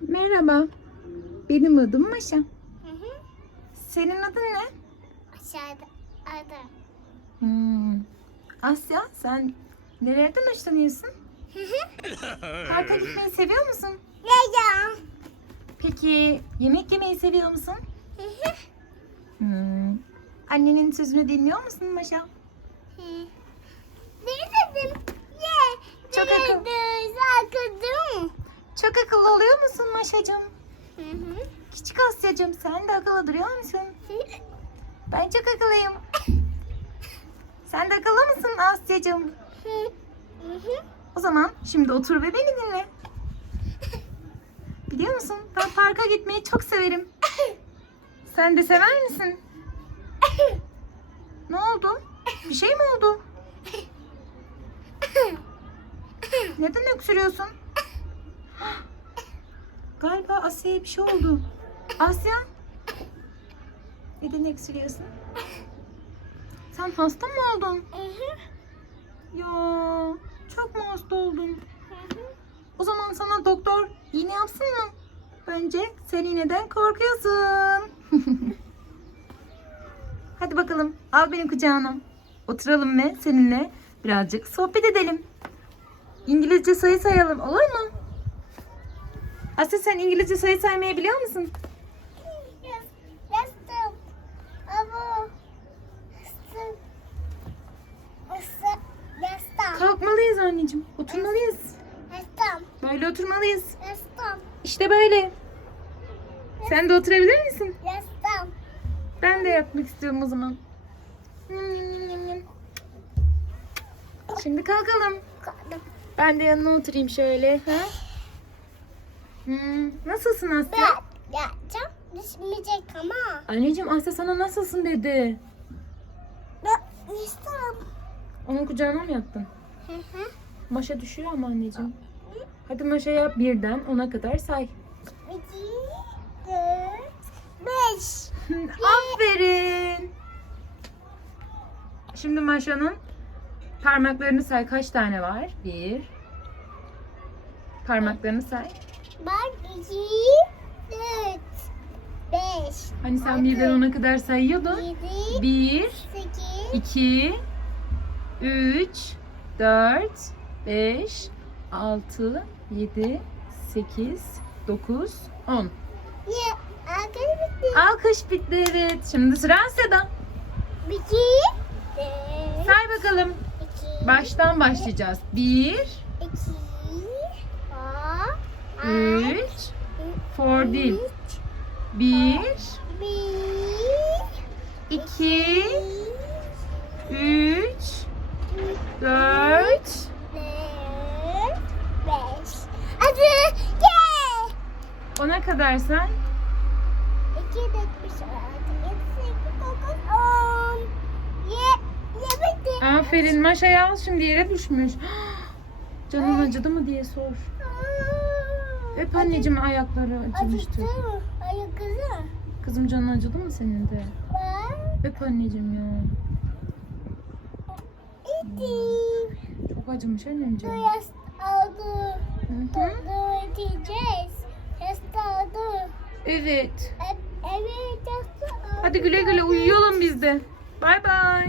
Merhaba. Benim adım Maşa. Hı hı. Senin adın ne? Aşağıda. Adı. Hmm. Asya sen nelerden hoşlanıyorsun? Hı hı. Parka gitmeyi seviyor musun? Ya. Peki yemek yemeyi seviyor musun? Hı hı. Hmm. Annenin sözünü dinliyor musun Maşa? Hı. Ne dedim? Ye. Çok akıllı. Sakızım. Çok akıllı oluyor musun Maşacığım? Hı hı. Küçük Asyacığım sen de akıllı duruyor musun? Ben çok akıllıyım. Sen de akıllı mısın Asyacığım? Hı hı. O zaman şimdi otur ve beni dinle. Biliyor musun ben parka gitmeyi çok severim. Sen de sever misin? Ne oldu? Bir şey mi oldu? Neden öksürüyorsun? Galiba Asya'ya bir şey oldu. Asya? Neden öksürüyorsun? Sen hasta mı oldun? Ya çok mu hasta oldun? O zaman sana doktor iğne yapsın mı? Bence sen iğneden korkuyorsun. Hadi bakalım al beni kucağına. Oturalım ve seninle birazcık sohbet edelim. İngilizce sayı sayalım olur mu? Aslı sen İngilizce sayı saymayı biliyor musun? Kalkmalıyız anneciğim. Oturmalıyız. Böyle oturmalıyız. İşte böyle. Sen de oturabilir misin? Ben de yapmak istiyorum o zaman. Şimdi kalkalım. Ben de yanına oturayım şöyle. Ha? Hmm, nasılsın Asya? Ben yapacağım. Düşmeyecek ama. Anneciğim Asya sana nasılsın dedi. Ben yastım. Onun kucağına mı yattın? Hı hı. Maşa düşüyor ama anneciğim. Hadi Maşa yap birden ona kadar say. İki, dört, beş. Aferin. Şimdi Maşa'nın parmaklarını say. Kaç tane var? Bir. Parmaklarını say. Ben iki, dört, beş, Hani sen birden ona kadar sayıyordun. yedi, Bir, sekiz, 2 3 4 5 6 7 8 9 10 ye, arkadaş bitti. Alkış bitti evet. Şimdi sıra Asya'da. İki, dört, Say bakalım. iki, Baştan başlayacağız. 1 4 değil. üç, 1 bir, 2 3 4 dört, beş. Hadi gel. Ona kadar say. İki, dört, beş, altı, yedi, sekiz, dokuz, on. Ye. Aferin Maşa'ya al şimdi yere düşmüş. Canın acıdı mı diye sor. Öp anneciğim ayakları acımıştı. Acıttı mı? Ay kızım. Kızım canın acıdı mı senin de? Ben Öp anneciğim ya. itim. Çok acımış anneciğim. Yas aldı. Hı hı. Dur edeceğiz. Yas aldı. Evet. Evet yas aldı. Hadi güle güle uyuyalım biz de. Bay bay.